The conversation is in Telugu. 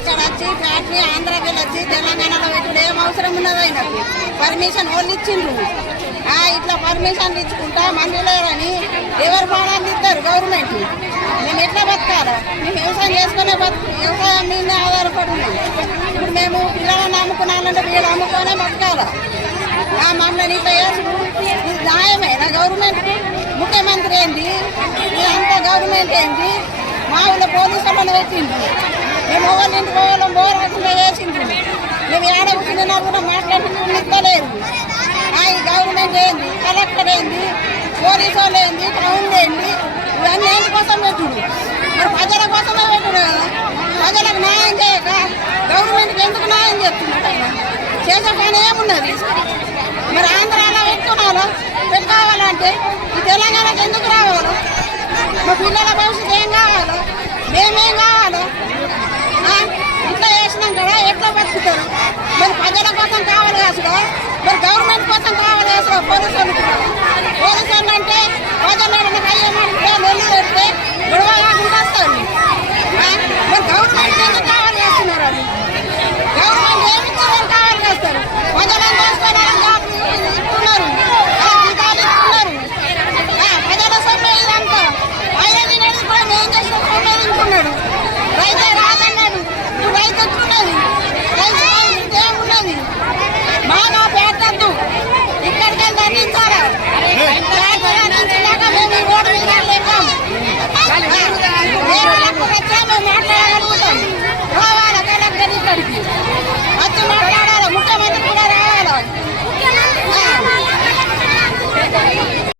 ఇక్కడ వచ్చి ఫ్యాక్టరీ ఆంధ్రాకి వచ్చి తెలంగాణలో పెట్టుడు ఏం అవసరం ఉన్నది ఆయనకు పర్మిషన్ వాళ్ళు ఇచ్చిండ్రు. ఇట్లా పర్మిషన్లు ఇచ్చుకుంటా మంది లేరని ఎవరు ప్రాణాలు ఇస్తారు గవర్నమెంట్. మేము ఎట్లా బతకాలి? మేము వ్యవసాయం చేసుకునే వ్యవసాయం మీద ఆధారపడి ఉన్నాం. ఇప్పుడు మేము పిల్లలను అమ్ముకున్నామంటే వీళ్ళు అమ్ముకొనే బతకాలి. మమ్మల్ని ఇట్లా చేసుడు ఇది న్యాయమేనా? గవర్నమెంట్ ముఖ్యమంత్రి ఏంది? ఇదంతా గవర్నమెంట్ ఏంది? మా ఊళ్ళో పోలీసులను పెట్టింది. మేము ఎవరి ఇంటికి పోవాలం పోరాకుండా చేసింది. మేము ఏడవుతున్నా కూడా మాట్లాడుకుంటూ ఇస్తలేదు. ఈ గవర్నమెంట్ ఏంది? కలెక్టర్ ఏంది? పోలీసు వాళ్ళు ఏంది? టౌన్ ఏంది? ఇవన్నీ ఏంటి కోసం పెట్టుడు? మరి ప్రజల కోసమే పెట్టుడు కదా. ప్రజలకు న్యాయం చేయక గవర్నమెంట్కి ఎందుకు న్యాయం చేస్తున్నాడు? ఆయన చేసే పని ఏమున్నది? మరి ఆంధ్రాలో పెట్టుకోవాలంటే ఈ తెలంగాణకి ఎందుకు రావాలో? మా పిల్లల భవిష్యత్తు ఏం కావాలో? మేమేం కావాలో? ఇట్లా చేసినాం కదా ఎట్లా బతుకుతారు? మరి ప్రజల కోసం కావాలి కదా, మరి గవర్నమెంట్ కోసం కావాలి కదా. పోలీసు వాళ్ళు అంటే ప్రజలు అయ్యేమంటే నెల్లు పెడితే గొడవ కాకుండా